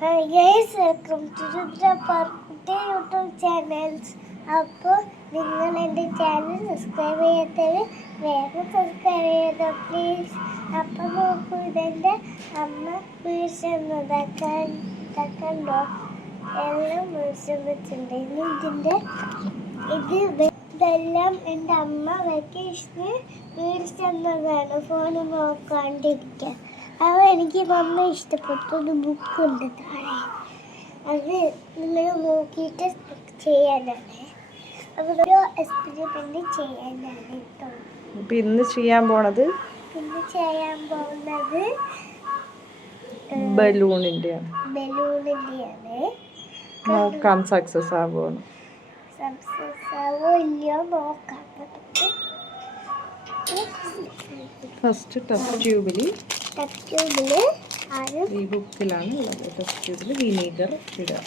Hi guys, welcome to Rudra Parkutte YouTube channels. അപ്പോൾ നിങ്ങൾ എൻ്റെ ചാനൽ സബ്സ്ക്രൈബ് ചെയ്യാത്തവർ വേഗം സബ്സ്ക്രൈബ് ചെയ്തോ പ്ലീസ്. അപ്പോൾ നോക്കൂ, ഇതെൻ്റെ അമ്മ വീഴ്ചന്നതാക്കണ്ടോ എല്ലാം വീഴ്ചന്നിട്ടുണ്ട്. ഇതെല്ലാം എൻ്റെ അമ്മ വെക്കേഷന് വീഴ്ചന്നതാണ് ഫോൺ നോക്കാണ്ടിരിക്കാൻ. അപ്പോൾ എനിക്ക് നന്ന ഇഷ്ടപ്പെട്ട ഒരു ബുക്കുണ്ട് താഴെ. അത് നിങ്ങൾ നോക്കിയിട്ട് ചെയ്യാനാണ്. അപ്പോൾ ഒരു എക്സ്പെരിമെൻ്റ് ചെയ്യാനാണ് കേട്ടോ. ഇന്ന് ചെയ്യാൻ പോണത് ബലൂണിൻ്റെയാണ്. നോക്കാം സക്സസ് ആവോ നോക്കാം. ഫസ്റ്റ് ടെസ്റ്റ് ട്യൂബിൽ ഈ ബുക്കിലാണ് ഉള്ളത്. ടെസ്റ്റ് ട്യൂബിൽ വിനീഗർ ഇടുക.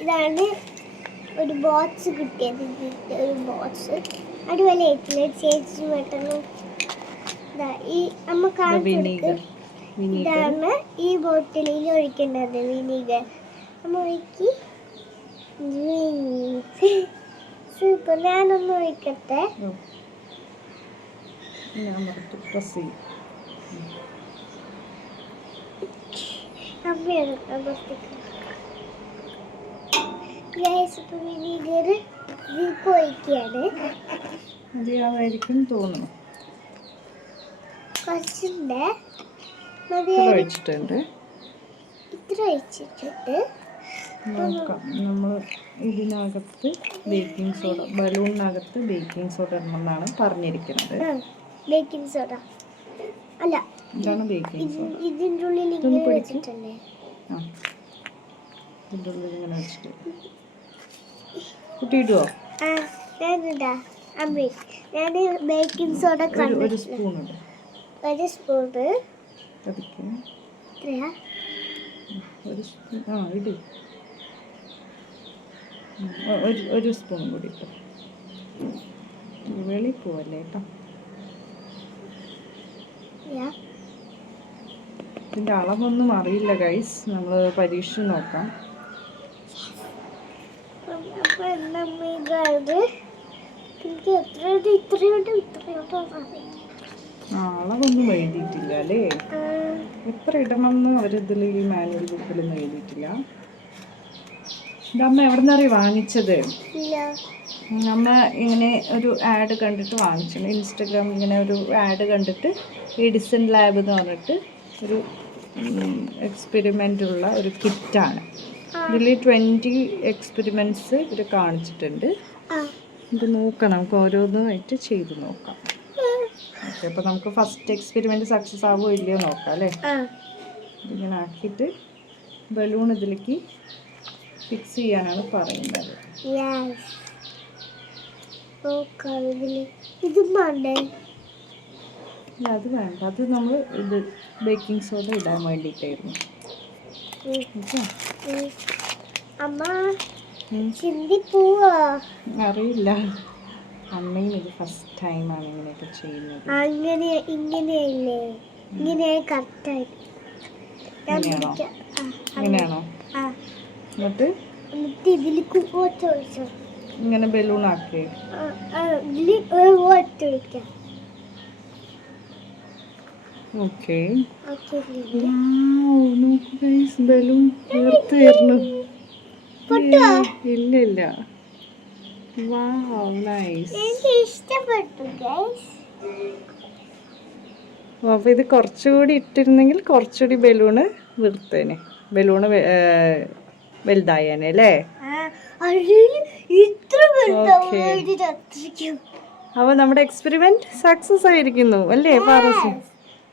ഇതാണ് ഒരു ബോക്സ് കിട്ടിയത്. ഒരു ബോക്സ് അടിപൊളിയായിട്ടില്ല ചേച്ചി പെട്ടെന്ന്. ഈ അമ്മ കാണിച്ചു. ഇതാണ് ഈ ബോട്ടിലിൽ ഒഴിക്കേണ്ടത് വിനീഗർ. അമ്മ ഒഴിക്കി. സൂപ്പർ. ഞാനൊന്ന് ഒഴിക്കട്ടെ. പ്രസ് ചെയ്യും. വിനീഗർ ഒഴിക്കുകയാണ്. മതിയാവായിരിക്കും തോന്നുന്നു. കുറച്ചുണ്ട്. ഒഴിച്ചിട്ടുണ്ട്. ഇത്ര ഒഴിച്ചിട്ടുണ്ട്. നോക്കാം. നമ്മൾ ഇതിനകത്ത് ബേക്കിംഗ് സോഡ, ബലൂണിനകത്ത് ബേക്കിംഗ് സോഡ ഇടണമെന്നാണ് പറഞ്ഞിരിക്കുന്നത്. ബേക്കിംഗ് സോഡ അല്ല, ഇതാണ് ബേക്കിംഗ് സോഡ. ഇതിൻ്റെ ഉള്ളിൽ ഇങ്ങനെ വെച്ചിട്ടല്ലേ? ഇതിൻ്റെ ഉള്ളിൽ ഇങ്ങനെ വെച്ചിട്ട് കുട്ടിയിടുവോ? ഞാൻ ബേക്കിംഗ് സോഡ ഒരു സ്പൂൺ ഇടും. ഒരു സ്പൂണ് ഇട്. ഒരു സ്പൂൺ കൂടി ഇട്ടോ. വെളി പോവല്ലേ കേട്ടോ. ഇതിൻ്റെ അളവൊന്നും അറിയില്ല ഗൈസ്. നമ്മൾ പരീക്ഷിച്ച് നോക്കാം. അളവൊന്നും എഴുതിയിട്ടില്ല അല്ലേ? എത്ര ഇടണമെന്ന് അവരിതിൽ ഈ മാനുവൽ ബുക്കിലൊന്നും എഴുതിയിട്ടില്ല. ഇതമ്മ എവിടെ നിന്നറിയ വാങ്ങിച്ചത്? അമ്മ ഇങ്ങനെ ഒരു ആഡ് കണ്ടിട്ട് വാങ്ങിച്ചിട്ടുണ്ട്. ഇൻസ്റ്റഗ്രാമിൽ ഇങ്ങനെ ഒരു ആഡ് കണ്ടിട്ട് എഡിസൺ ലാബ് എന്ന് പറഞ്ഞിട്ട് ഒരു എക്സ്പെരിമെൻ്റ് ഉള്ള ഒരു കിറ്റാണ്. ഇതിൽ 20 എക്സ്പെരിമെൻറ്റ്സ് ഇവർ കാണിച്ചിട്ടുണ്ട്. ഇത് നോക്കാം, നമുക്ക് ഓരോന്നായിട്ട് ചെയ്ത് നോക്കാം. ഓക്കെ, അപ്പോൾ നമുക്ക് ഫസ്റ്റ് എക്സ്പെരിമെൻറ്റ് സക്സസ് ആവുമോ ഇല്ലയോ നോക്കാം അല്ലേ? ഇതിങ്ങനെ ആക്കിയിട്ട് ബലൂൺ ഇതിലേക്ക് ഫിക്സ് ചെയ്യാനാണ് പറയുന്നത്. അത് വേണ്ട, അത് നമ്മൾ ഇത് ബേക്കിംഗ് സോഡ ഇടാൻ വേണ്ടിയിട്ടായിരുന്നു. അറിയില്ല, അമ്മയും ഇത് ഫസ്റ്റ് ടൈമാണ് ഇങ്ങനെയൊക്കെ ചെയ്യുന്നത്. ഇങ്ങനെയാണോ? എന്നിട്ട് ഇങ്ങനെ ബലൂൺ ആക്കി ഓക്കെ. ബലൂൺ ചേർത്ത് തരണം. ഇല്ല. അപ്പോൾ ഇത് കുറച്ചുകൂടി ഇട്ടിരുന്നെങ്കിൽ കുറച്ചുകൂടി ബലൂണ് വീർത്തേനെ, ബലൂണ് വലുതായേനെ അല്ലേ? അപ്പോൾ നമ്മുടെ എക്സ്പെരിമെന്റ് സക്സസ് ആയിരിക്കുന്നു അല്ലേ പാറസ്?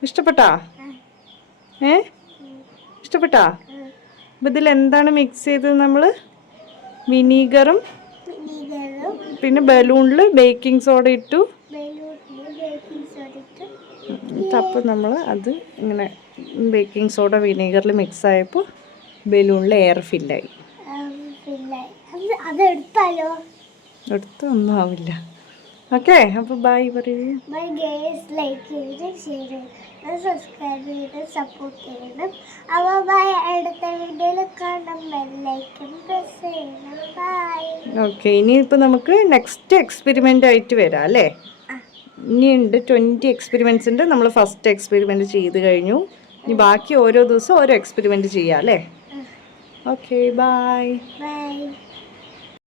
ഇഷ്ടപ്പെട്ടാ? ഇഷ്ടപ്പെട്ടാ? അപ്പം ഇതിൽ എന്താണ് മിക്സ് ചെയ്തത്? നമ്മൾ വിനീഗറും പിന്നെ ബലൂണിൽ ബേക്കിംഗ് സോഡ ഇട്ടു. അപ്പം നമ്മൾ അത് ഇങ്ങനെ ബേക്കിംഗ് സോഡ വിനീഗറിൽ മിക്സ് ആയപ്പോൾ ബലൂണിൽ എയർ ഫില്ലായി. എടുത്തൊന്നും ആവില്ല. ഓക്കെ, അപ്പോൾ ബൈ പറയൂ. Bye guys. ലൈക്ക് ചെയ്ത് ഷെയർ ചെയ്ത് സബ്സ്ക്രൈബ് ചെയ്ത് സപ്പോർട്ട് ചെയ്യണം. അപ്പോൾ ബൈ. അടുത്ത വീഡിയോയിൽ ബെല്ലൈക്കൺ പ്രസ് ചെയ്യണം. ബൈ. ഓക്കെ, ഇനിയിപ്പോൾ നമുക്ക് നെക്സ്റ്റ് എക്സ്പെരിമെൻ്റ് ആയിട്ട് വരാം അല്ലേ? ഇനിയുണ്ട് 20 എക്സ്പെരിമെൻറ്റ്സ് ഉണ്ട്. നമ്മൾ ഫസ്റ്റ് എക്സ്പെരിമെൻറ്റ് ചെയ്ത് കഴിഞ്ഞു. ഇനി ബാക്കി ഓരോ ദിവസം ഓരോ എക്സ്പെരിമെൻറ്റ് ചെയ്യാം അല്ലേ? Okay, bye. ബൈ.